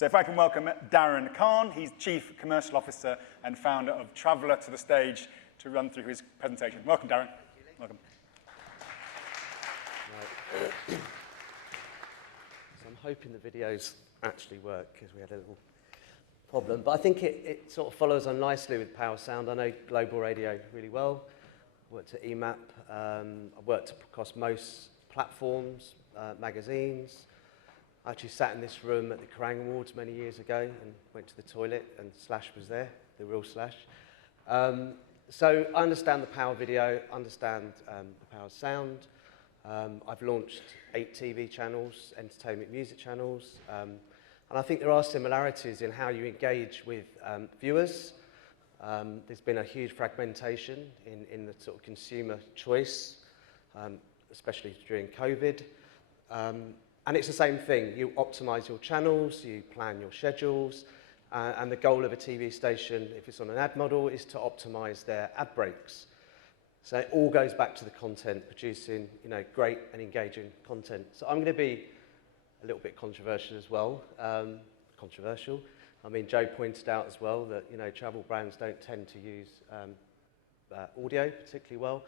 So if I can welcome Darren Khan, he's Chief Commercial Officer and founder of Travlrr, to the stage to run through his presentation. Welcome, Darren. Welcome. Right. So I'm hoping the videos actually work, because we had a little problem. But I think it sort of follows on nicely with Power Sound. I know global radio really well. I worked at EMAP. I worked across most platforms, magazines. I actually sat in this room at the Kerrang Awards many years ago and went to the toilet, and Slash was there, the real Slash. So I understand the Power Video, understand the Power Sound. I've launched 8 TV channels, entertainment music channels, and I think there are similarities in how you engage with viewers. There's been a huge fragmentation in the sort of consumer choice, especially during COVID. And it's the same thing. You optimize your channels, you plan your schedules, and the goal of a TV station, if it's on an ad model, is to optimize their ad breaks. So it all goes back to the content, producing, great and engaging content. So I'm going to be a little bit controversial as well. I mean, Joe pointed out as well that, travel brands don't tend to use audio particularly well.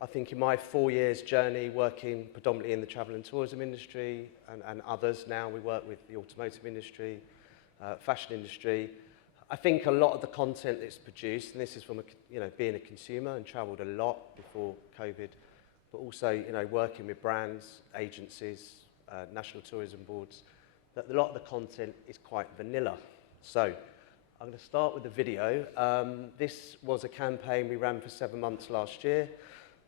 I think in my 4 years journey working predominantly in the travel and tourism industry and others now, we work with the automotive industry, fashion industry. I think a lot of the content that's produced, and this is from being a consumer and travelled a lot before COVID, but also working with brands, agencies, national tourism boards, that a lot of the content is quite vanilla. So I'm going to start with the video. This was a campaign we ran for 7 months last year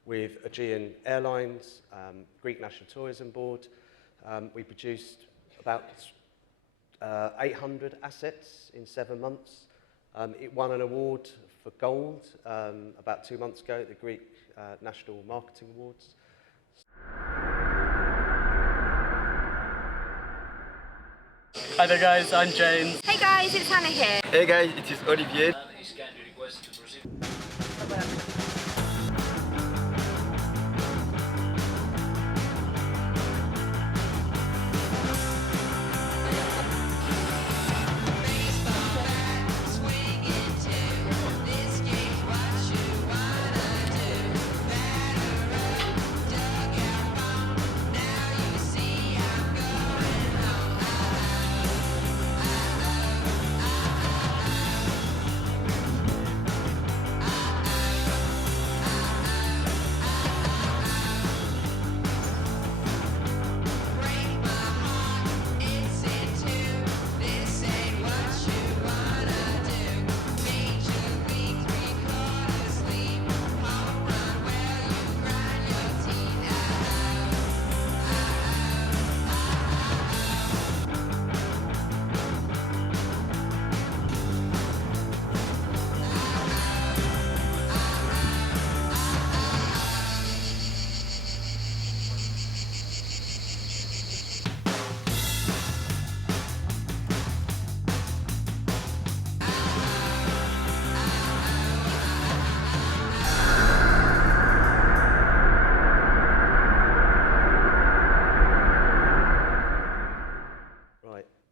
with Aegean Airlines, Greek National Tourism Board. We produced about 800 assets in 7 months. It won an award for gold about 2 months ago at the Greek National Marketing Awards. Hi there guys, I'm James. Hey guys, it's Hannah here. Hey guys, it is Olivier.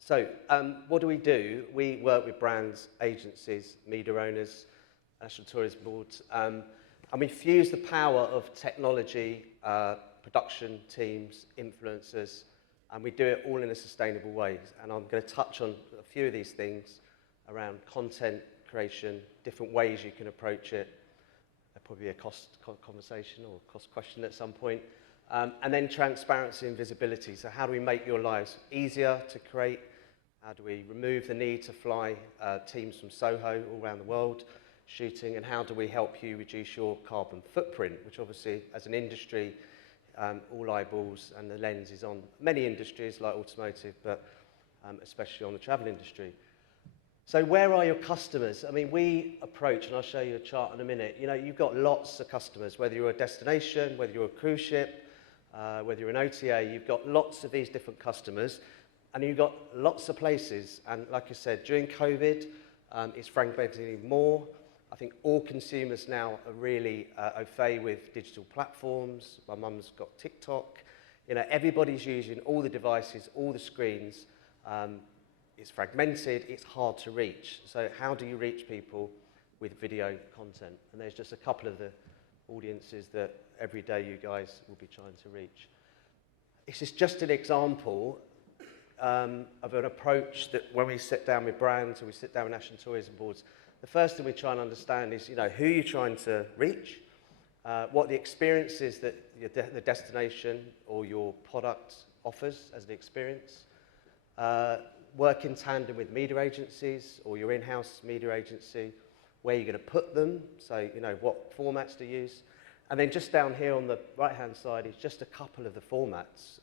So what do? We work with brands, agencies, media owners, national tourism boards, and we fuse the power of technology, production teams, influencers, and we do it all in a sustainable way. And I'm going to touch on a few of these things around content creation, different ways you can approach it. There'll probably be a cost conversation or cost question at some point. And then transparency and visibility. So how do we make your lives easier to create? How do we remove the need to fly teams from Soho all around the world shooting? And how do we help you reduce your carbon footprint, which obviously, as an industry, all eyeballs and the lens is on many industries like automotive, but especially on the travel industry. So where are your customers? I mean, we approach, and I'll show you a chart in a minute, you've got lots of customers, whether you're a destination, whether you're a cruise ship, whether you're an OTA, you've got lots of these different customers. And you've got lots of places, and like I said, during COVID, it's fragmenting even more. I think all consumers now are really au fait with digital platforms. My mum's got TikTok. Everybody's using all the devices, all the screens, it's fragmented, it's hard to reach. So how do you reach people with video content? And there's just a couple of the audiences that every day you guys will be trying to reach. This is just an example of an approach that when we sit down with brands or we sit down with national tourism boards, the first thing we try and understand is, who you're trying to reach, what the experience is that the destination or your product offers as an experience, work in tandem with media agencies or your in-house media agency, where you're going to put them, so what formats to use. And then just down here on the right-hand side is just a couple of the formats.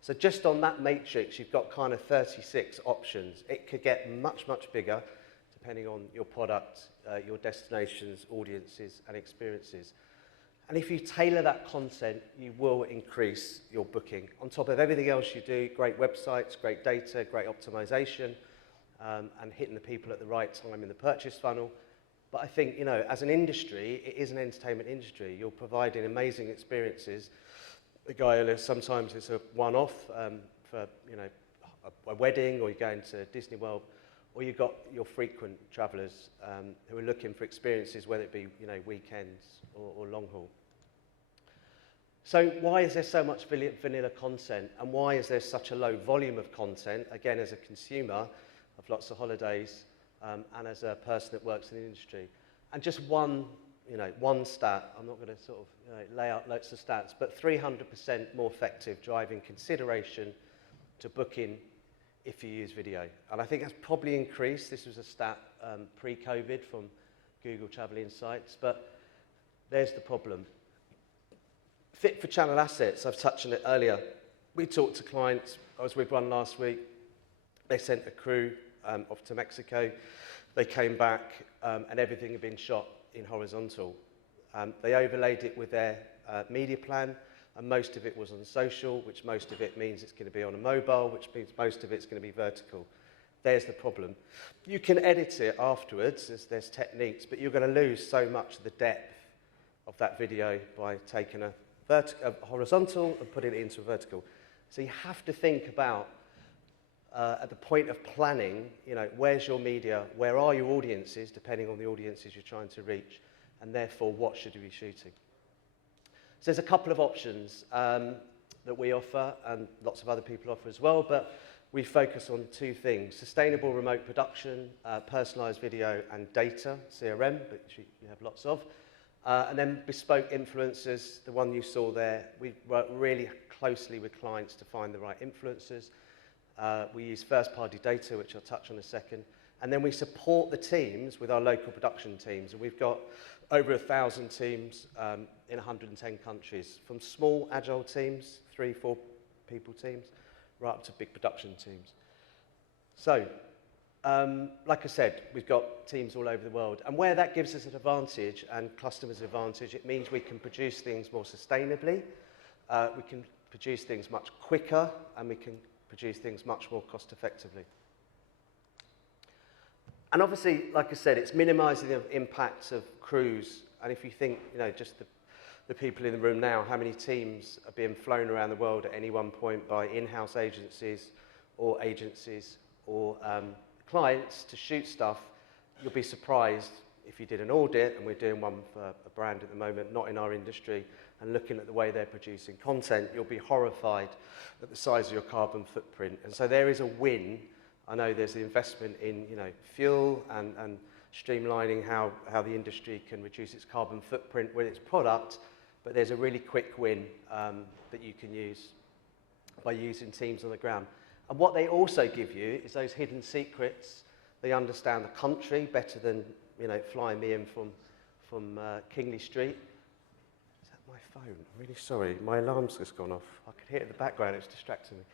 So just on that matrix, you've got kind of 36 options. It could get much, much bigger, depending on your product, your destinations, audiences, and experiences. And if you tailor that content, you will increase your booking. On top of everything else you do, great websites, great data, great optimization, and hitting the people at the right time in the purchase funnel. But I think, as an industry, it is an entertainment industry. You're providing amazing experiences. The guy earlier, sometimes it's a one-off for, a wedding, or you're going to Disney World, or you've got your frequent travellers who are looking for experiences, whether it be, weekends or long haul. So why is there so much vanilla content, and why is there such a low volume of content, again, as a consumer of lots of holidays, and as a person that works in the industry? And just one stat, I'm not going to sort of lay out lots of stats, but 300% more effective driving consideration to booking if you use video. And I think that's probably increased. This was a stat pre-COVID from Google Travel Insights, but there's the problem. Fit for channel assets, I've touched on it earlier. We talked to clients. I was with one last week. They sent a crew off to Mexico. They came back and everything had been shot in horizontal. They overlaid it with their media plan, and most of it was on social, which most of it means it's going to be on a mobile, which means most of it's going to be vertical. There's the problem. You can edit it afterwards, there's techniques, but you're going to lose so much of the depth of that video by taking a horizontal and putting it into a vertical. So you have to think about, at the point of planning, where's your media, where are your audiences, depending on the audiences you're trying to reach, and therefore what should you be shooting. So there's a couple of options that we offer, and lots of other people offer as well, but we focus on two things: sustainable remote production, personalized video and data, CRM, which you have lots of, and then bespoke influencers, the one you saw there. We work really closely with clients to find the right influencers. We use first-party data, which I'll touch on in a second. And then we support the teams with our local production teams. And we've got over 1,000 teams in 110 countries, from small, agile teams, 3-4 people teams, right up to big production teams. So, like I said, we've got teams all over the world. And where that gives us an advantage and customers an advantage, it means we can produce things more sustainably, we can produce things much quicker, and we can produce things much more cost effectively. And obviously, like I said, it's minimizing the impacts of crews. And if you think, just the people in the room now, how many teams are being flown around the world at any one point by in-house agencies or clients to shoot stuff, you'll be surprised if you did an audit, and we're doing one for a brand at the moment, not in our industry, and looking at the way they're producing content, you'll be horrified at the size of your carbon footprint. And so there is a win. I know there's the investment in fuel and streamlining how the industry can reduce its carbon footprint with its product, but there's a really quick win that you can use by using teams on the ground. And what they also give you is those hidden secrets. They understand the country better than flying me in from Kingley Street. Is that my phone? I'm really sorry. My alarm's just gone off. I could hear it in the background. It's distracting me.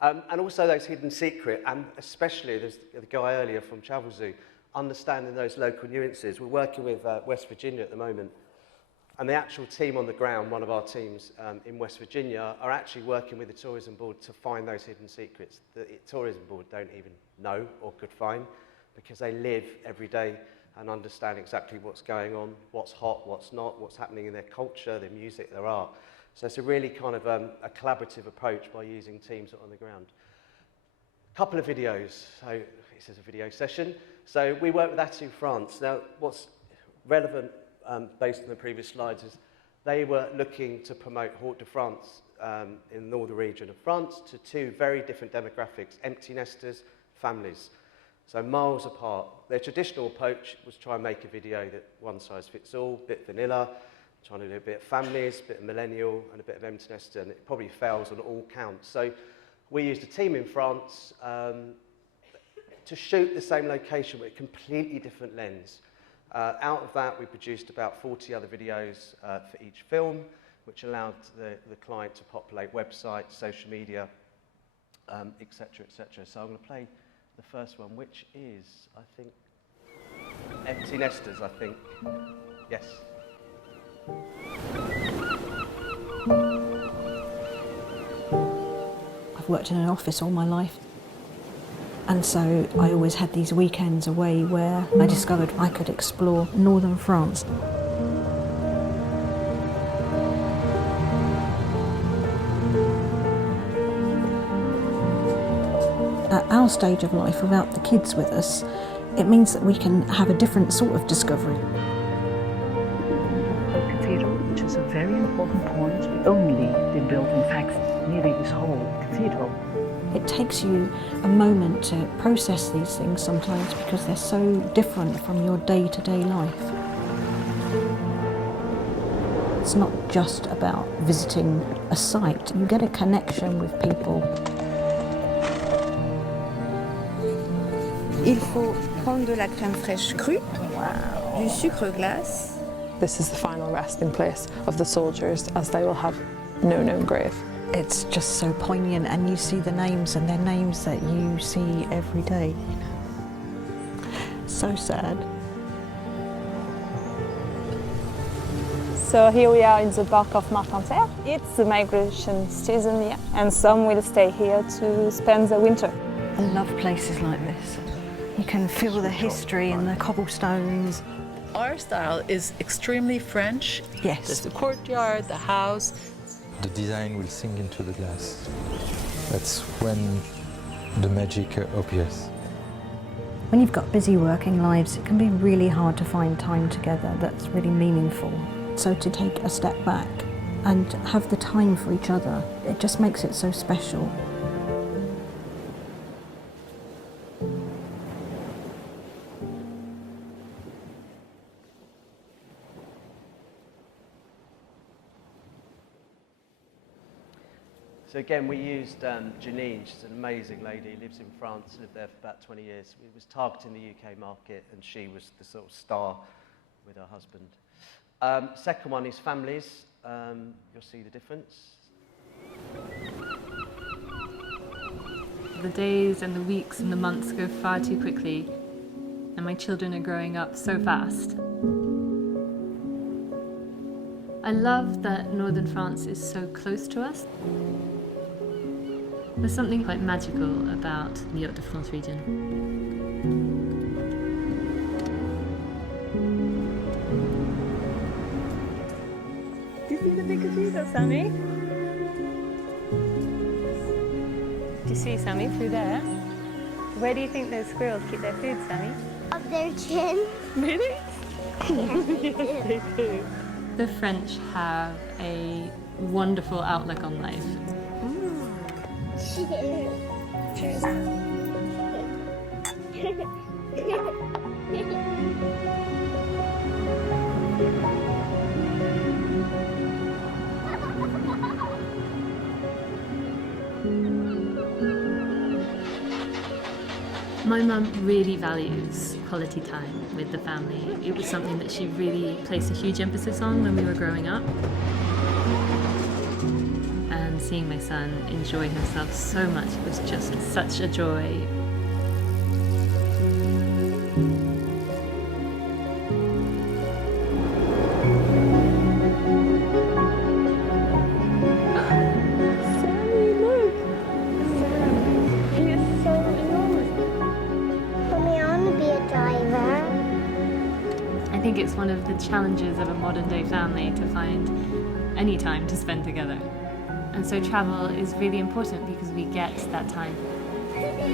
And also those hidden secrets, and especially there's the guy earlier from Travelzoo, understanding those local nuances. We're working with West Virginia at the moment, and the actual team on the ground, one of our teams in West Virginia, are actually working with the tourism board to find those hidden secrets that the tourism board don't even know or could find, because they live every day and understand exactly what's going on, what's hot, what's not, what's happening in their culture, their music, their art. So it's a really kind of a collaborative approach by using teams on the ground. couple of videos. So this is a video session. So we work with Atu France. Now, what's relevant based on the previous slides is they were looking to promote Hôte de France in the northern region of France to two very different demographics, empty nesters, families. So miles apart. Their traditional approach was try and make a video that one size fits all, a bit vanilla, trying to do a bit of families, a bit of millennial and a bit of empty nester, and it probably fails on all counts. So we used a team in France to shoot the same location with a completely different lens. Out of that, we produced about 40 other videos for each film, which allowed the client to populate websites, social media, etc., etc. So I'm going to play the first one, which is, I think, empty nesters, I think. Yes. I've worked in an office all my life, and so I always had these weekends away where I discovered I could explore northern France. At our stage of life, without the kids with us, it means that we can have a different sort of discovery. The cathedral, which is a very important point, only been built, in fact, nearly this whole cathedral. It takes you a moment to process these things sometimes because they're so different from your day-to-day life. It's not just about visiting a site, you get a connection with people. Il faut prendre de la crème fraîche crue, du sucre glace. This is the final resting place of the soldiers, as they will have no known grave. It's just so poignant, and you see the names, and they're names that you see every day. So sad. So here we are in the park of Marcanterre. It's the migration season here, and some will stay here to spend the winter. I love places like this. You can feel the history in the cobblestones. Our style is extremely French. Yes. There's the courtyard, the house. The design will sink into the glass. That's when the magic appears. When you've got busy working lives, it can be really hard to find time together that's really meaningful. So to take a step back and have the time for each other, it just makes it so special. So again, we used Janine. She's an amazing lady, lives in France, lived there for about 20 years. We was targeting the UK market, and she was the sort of star with her husband. Second one is families. You'll see the difference. The days and the weeks and the months go far too quickly, and my children are growing up so fast. I love that northern France is so close to us. There's something quite magical about the Hôte de France region. Do you see the big cathedral, Sammy? Do you see Sammy through there? Where do you think those squirrels keep their food, Sammy? Up their chin. Really? Yes, they do. The French have a wonderful outlook on life. Cheers. My mum really values quality time with the family. It was something that she really placed a huge emphasis on when we were growing up. And seeing my son enjoy himself so much was just such a joy. I think it's one of the challenges of a modern day family to find any time to spend together. And so travel is really important because we get that time. So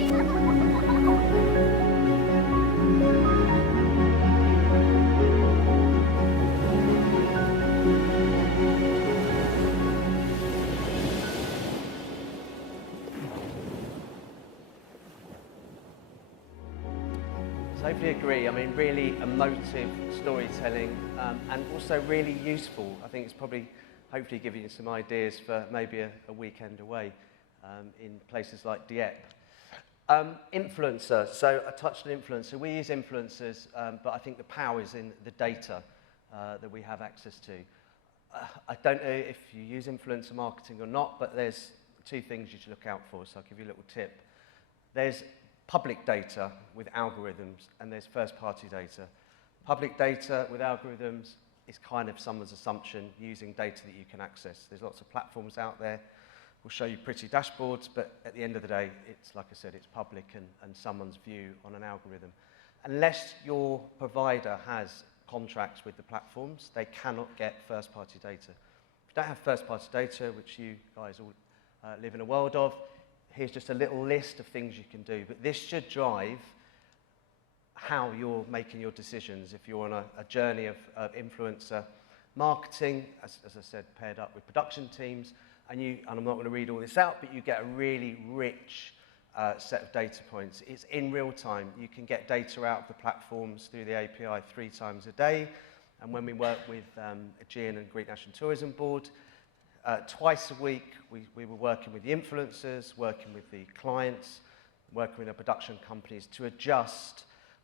hopefully agree, I mean really emotive storytelling and also really useful. I think it's probably hopefully giving you some ideas for maybe a weekend away in places like Dieppe. Influencer, so I touched on influencer. We use influencers, but I think the power is in the data that we have access to. I don't know if you use influencer marketing or not, but there's two things you should look out for, so I'll give you a little tip. There's public data with algorithms, and there's first-party data. Public data with algorithms is kind of someone's assumption using data that you can access. There's lots of platforms out there. We'll show you pretty dashboards, but at the end of the day, it's like I said, it's public and someone's view on an algorithm. Unless your provider has contracts with the platforms, they cannot get first-party data. If you don't have first-party data, which you guys all live in a world of, here's just a little list of things you can do. But this should drive how you're making your decisions. If you're on a journey of influencer marketing, as I said, paired up with production teams, and I'm not going to read all this out, but you get a really rich set of data points. It's in real time. You can get data out of the platforms through the API 3 times a day. And when we work with Aegean and Greek National Tourism Board, twice a week, we were working with the influencers, working with the clients, working with the production companies to adjust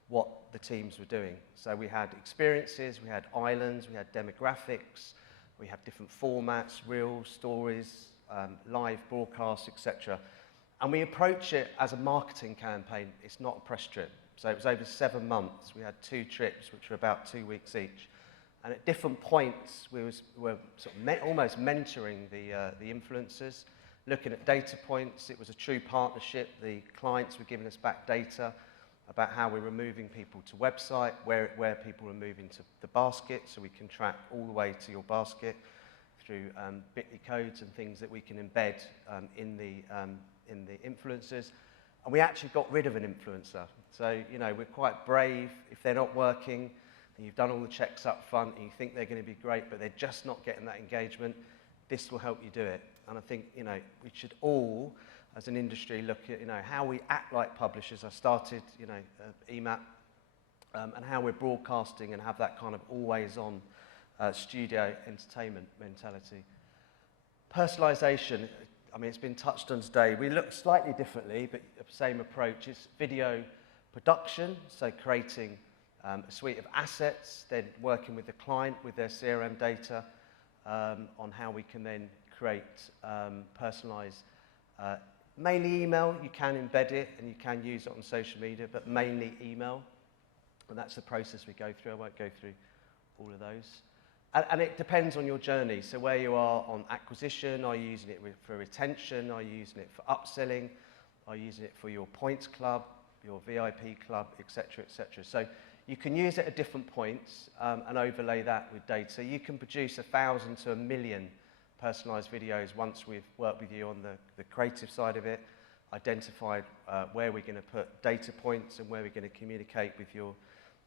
what the teams were doing. So we had experiences, we had islands, we had demographics, we had different formats, reels, stories, live broadcasts, etc. And we approach it as a marketing campaign. It's not a press trip. So it was over 7 months. We had 2 trips, which were about 2 weeks each. And at different points, we were sort of almost mentoring the influencers, looking at data points. It was a true partnership. The clients were giving us back data about how we were moving people to website, where people were moving to the basket, so we can track all the way to your basket through bit.ly codes and things that we can embed in the influencers. And we actually got rid of an influencer. So, you know, we're quite brave. If they're not working, and you've done all the checks up front and you think they're going to be great, but they're just not getting that engagement, this will help you do it. And I think, you know, we should all, as an industry, look at, you know, how we act like publishers. I started, you know, EMAP, and how we're broadcasting and have that kind of always-on studio entertainment mentality. Personalisation, I mean, it's been touched on today. We look slightly differently, but the same approach. It's video production, so creating a suite of assets, then working with the client with their CRM data on how we can then create personalised, mainly email. You can embed it and you can use it on social media, but mainly email. And that's the process we go through. I won't go through all of those. And it depends on your journey. So where you are on acquisition, are you using it for retention? Are you using it for upselling? Are you using it for your points club, your VIP club, etc., etc.? So you can use it at different points and overlay that with data. You can produce 1,000 to 1 million personalised videos once we've worked with you on the creative side of it, identified where we're going to put data points and where we're going to communicate with your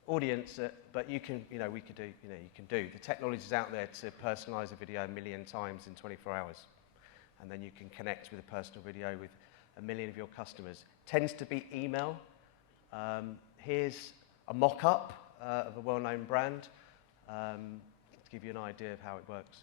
audience. But you can, you know, we could do, you know, you can do. The technology's out there to personalise a video 1 million times in 24 hours. And then you can connect with a personal video with 1 million of your customers. Tends to be email. Here's a mock-up of a well-known brand to give you an idea of how it works.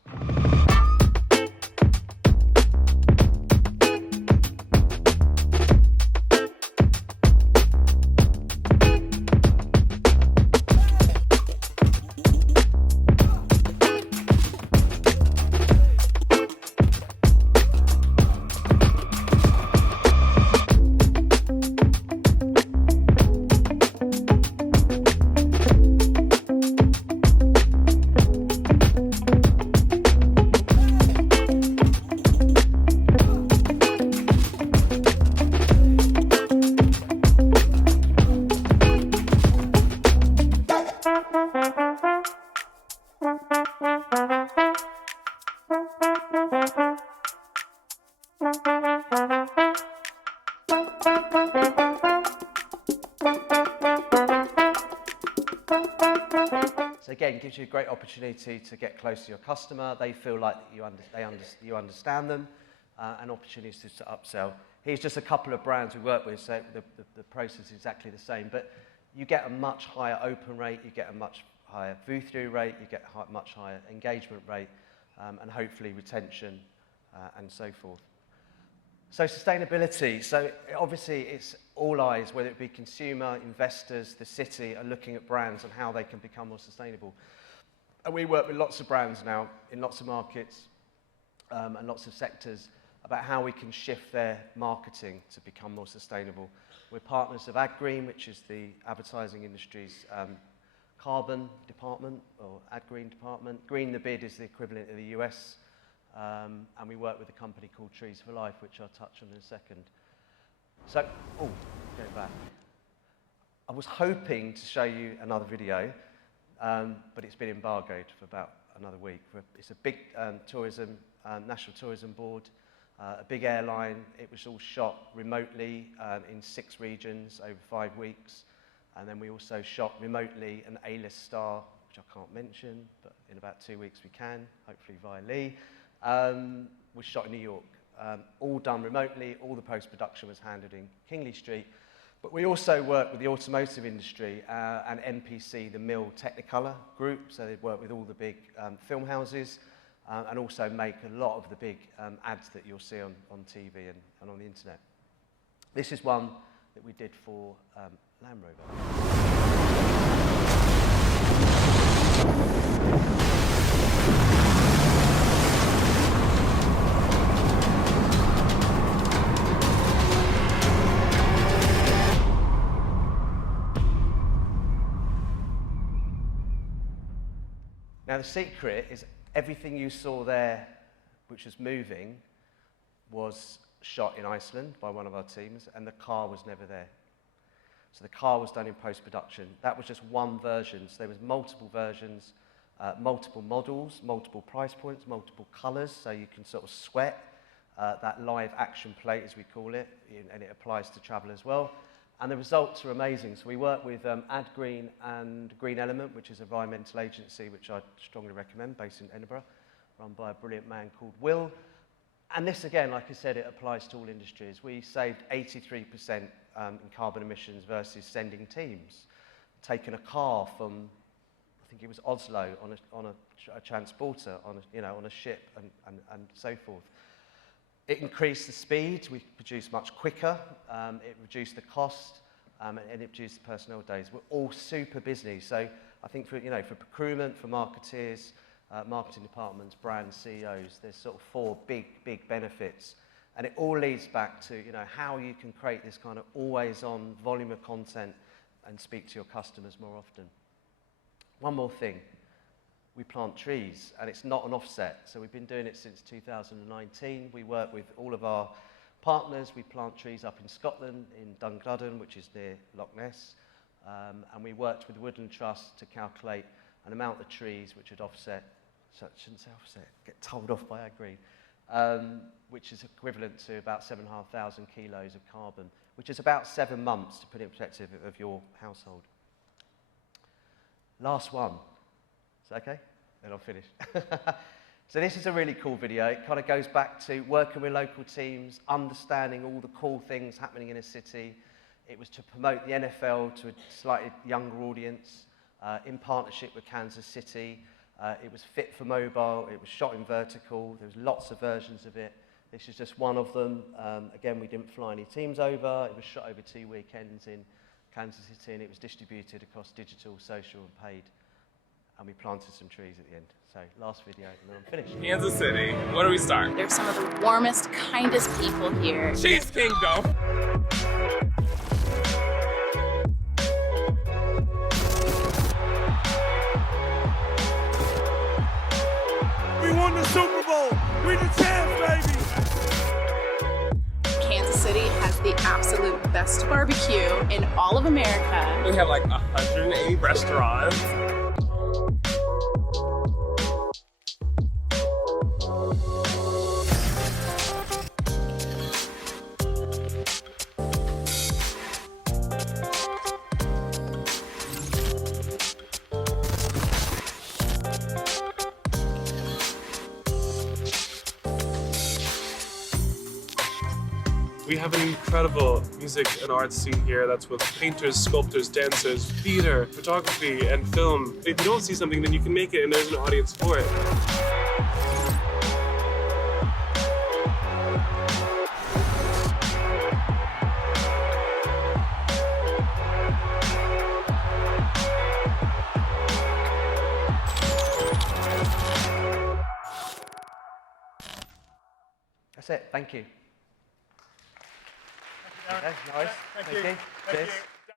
So again, gives you a great opportunity to get close to your customer. They feel like you understand them, and opportunities to upsell. Here's just a couple of brands we work with, so the process is exactly the same, but you get a much higher open rate, you get a much higher through rate, you get a much higher engagement rate, and hopefully retention, and so forth. So sustainability, so obviously it's all eyes, whether it be consumer, investors, the city, are looking at brands and how they can become more sustainable. And we work with lots of brands now in lots of markets and lots of sectors about how we can shift their marketing to become more sustainable. We're partners of AdGreen, which is the advertising industry's carbon department, or AdGreen department. Green the Bid is the equivalent of the US. And we work with a company called Trees for Life, which I'll touch on in a second. So, going back. I was hoping to show you another video, but it's been embargoed for about another week. It's a big National Tourism Board, a big airline. It was all shot remotely in 6 regions over 5 weeks. And then we also shot remotely an A-list star, which I can't mention, but in about 2 weeks we can, hopefully via Lee. Was shot in New York, all done remotely. All the post-production was handled in Kingley Street. But we also work with the automotive industry and MPC, the Mill Technicolor group. So they work with all the big film houses and also make a lot of the big ads that you'll see on TV and on the internet. This is one that we did for Land Rover. Now the secret is everything you saw there, which was moving, was shot in Iceland by one of our teams, and the car was never there. So the car was done in post-production. That was just one version. So there was multiple versions, multiple models, multiple price points, multiple colours, so you can sort of sweat that live action plate, as we call it, and it applies to travel as well. And the results are amazing. So we work with AdGreen and Green Element, which is an environmental agency, which I strongly recommend, based in Edinburgh, run by a brilliant man called Will. And this, again, like I said, it applies to all industries. We saved 83% in carbon emissions versus sending teams. Taking a car from, I think it was Oslo, on a transporter, on a ship, and so forth. It increased the speed, we produced much quicker, it reduced the cost, and it reduced the personnel days. We're all super busy, so I think for procurement, for marketeers, marketing departments, brand CEOs, there's sort of 4 big benefits. And it all leads back to how you can create this kind of always-on volume of content and speak to your customers more often. One more thing. We plant trees, and it's not an offset. So we've been doing it since 2019. We work with all of our partners. We plant trees up in Scotland, in Dungludden, which is near Loch Ness. And we worked with the Woodland Trust to calculate an amount of trees which would offset, so I shouldn't say offset, get told off by AdGreen, which is equivalent to about 7,500 kilos of carbon, which is about 7 months, to put it in perspective, of your household. Last one. Is that okay? Then I'll finish. So this is a really cool video. It kind of goes back to working with local teams, understanding all the cool things happening in a city. It was to promote the NFL to a slightly younger audience in partnership with Kansas City. It was fit for mobile. It was shot in vertical. There was lots of versions of it. This is just one of them. Again, we didn't fly any teams over. It was shot over 2 weekends in Kansas City, and it was distributed across digital, social, and paid. And we planted some trees at the end. So last video, and then I'm finished. Kansas City, where do we start? They're some of the warmest, kindest people here. Cheese Kingdom! We won the Super Bowl! We the champs, baby! Kansas City has the absolute best barbecue in all of America. We have like 180 restaurants. We have an incredible music and art scene here that's with painters, sculptors, dancers, theater, photography, and film. If you don't see something, then you can make it and there's an audience for it. That's it. Thank you. Thank you, Darren. Okay, nice. Thank you. Cheers.